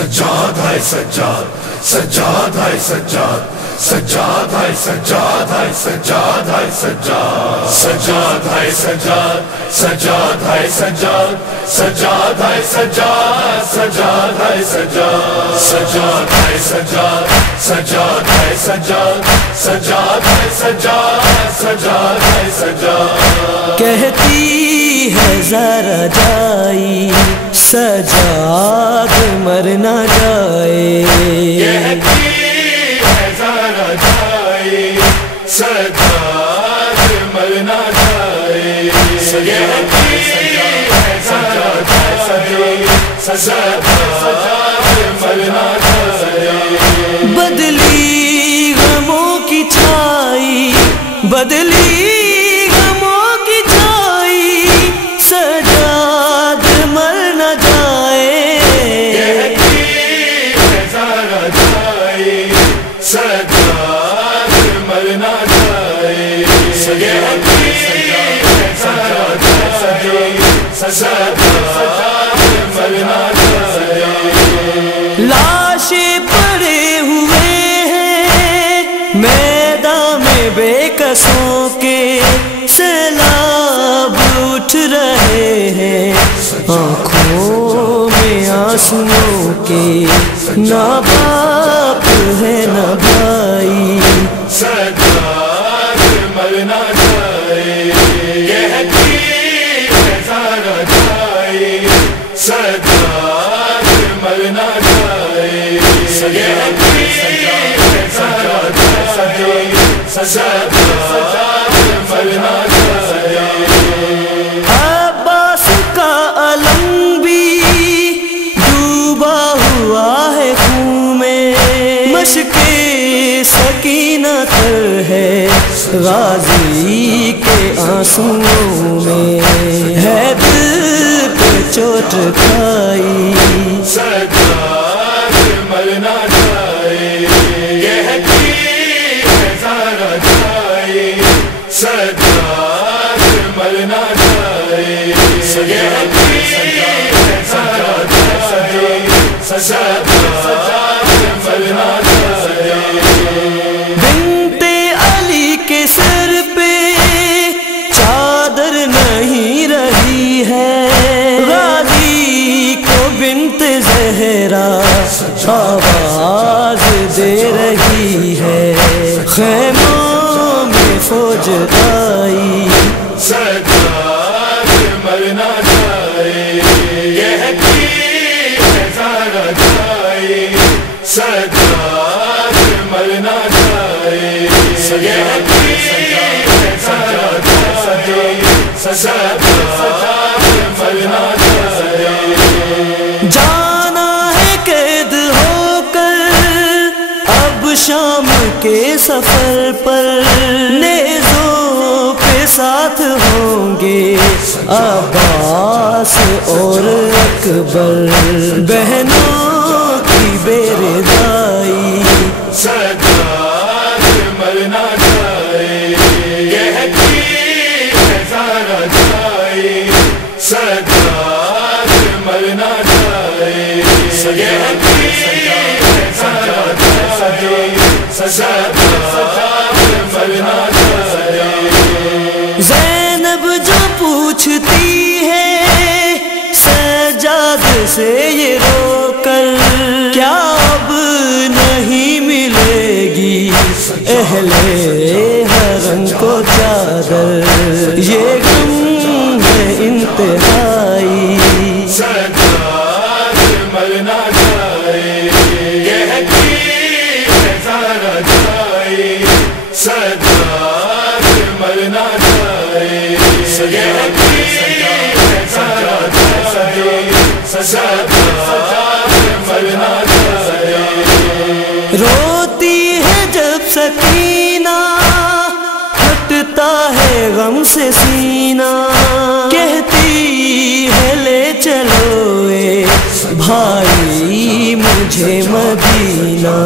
سجاد ہے سجاد، سجاد ہے سجاد، سجاد ہے سجاد ہے سجاد ہے سجاد، سجاد ہے سجاد، سجاد ہے سجاد، سجاد ہے سجاد، سجاد ہے سجاد، سجاد ہے سجاد، سجاد ہے سجاد، سجاد ہے سجاد، سجاد ہے سجاد۔ کہتی ہے ذرا جائی سجاد مر نہ جائے، کہتی ہے ذرا جائی سجاد مر نہ جائے، کہتی ہے ذرا جائی سجاد مر نہ جائے۔ بدلی غموں کی چھائی، بدلی غموں کی چھائی، سجاد مر نہ جائے، کہتی ہے ذرا جائی سجاد مر نہ جائے، کہتی ہے ذرا جائی سجاد مر نہ جائے۔ لاشیں پڑے ہوئے ہیں میدان میں بے کسوں کے، سیلاب اٹھ رہے ہیں آنکھوں میں آنسوؤں کے، نہ باپ ہے نہ بھائی، سجاد مر نہ جائے، کہتی ہے ذرا جائی سجاد مر نہ جائے، کہتی ہے ذرا جائی سجاد مر نہ جائے۔ عباس کا علم بھی ڈوبا ہوا ہے خون میں، مشق سکینہ تر ہے غازی کے آنسوؤں میں، ہے دل پہ چوٹ کھائی، سجاد مر نہ جائے، کہتی ہے ذرا جائی سجاد مر نہ جائے، کہتی ہے ذرا جائی سجاد مر نہ جائے۔ بنت علی کے سر پہ چادر نہیں رہی ہے، غازی کو بنت زہرا آواز دے رہی ہے، خیموں میں فوج آئی، سجاد مر نہ جائے، کہتی ہے ذرا جائی سجاد مر نہ جائے، کہتی ہے ذرا جائی سجاد مر نہ جائے۔ جانا ہے قید ہو کر اب شام کے سفر پر، نیزوں پہ ساتھ ہوں گے عباس اور اکبر، بہنوں کی بے رضائی، سجاد مر نہ جائے، کہتی ہے ذرا جائی سجاد مر نہ جائے، کہتی ہے ذرا جائی سجاد مر نہ جائے۔ زینب جو پوچھتی ہے سجاد سے یہ رو کر، کیا اب نہیں ملے گی اہل حرم کو چادر، یہ غم ہے انتہائی، سجاد مر نہ جائے، کہتی ہے ذرا جائی سجاد مر نہ جائے، کہتی ہے ذرا جائی سجاد مر نہ جائے۔ روتی ہے جب سکینہ ہٹتا ہے غم سے سینہ، کہتی ہے لے چلو اے بھائی مجھے مدینہ،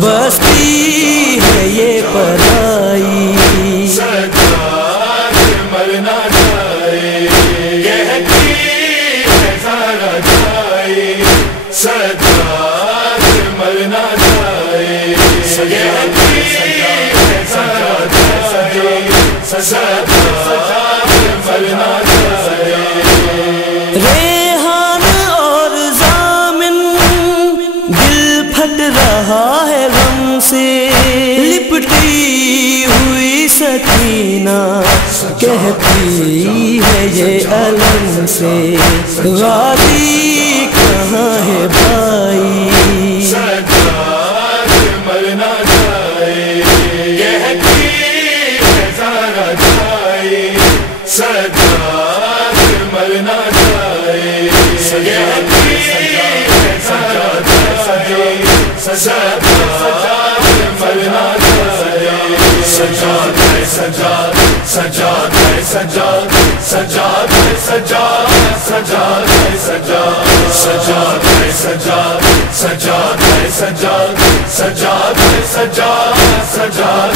بستی ہے یہ پرائی، سجاد مر نہ جائے، کہتی ہے ذرا جائی سجاد سجاد مرنا جائے سجاد مرنا جائے ریحان اور ضامن دل پھٹ رہا ہے غم سے لپٹی ہوئی سکینہ کہتی ہے یہ علم سے غازی کہاں ہے بھائی سجاد مرنا جائے کہتی ہے سارا جائے سجاد مرنا جائے کہتی ہے سجاد سجاد مرنا جائے سجاد ہے سجاد سجاد ہے سجاد سجاد ہے سجاد سجاد ہے سجاد سجاد ہے سجاد سجاد ہے سجاد سجاد ہے سجاد سجاد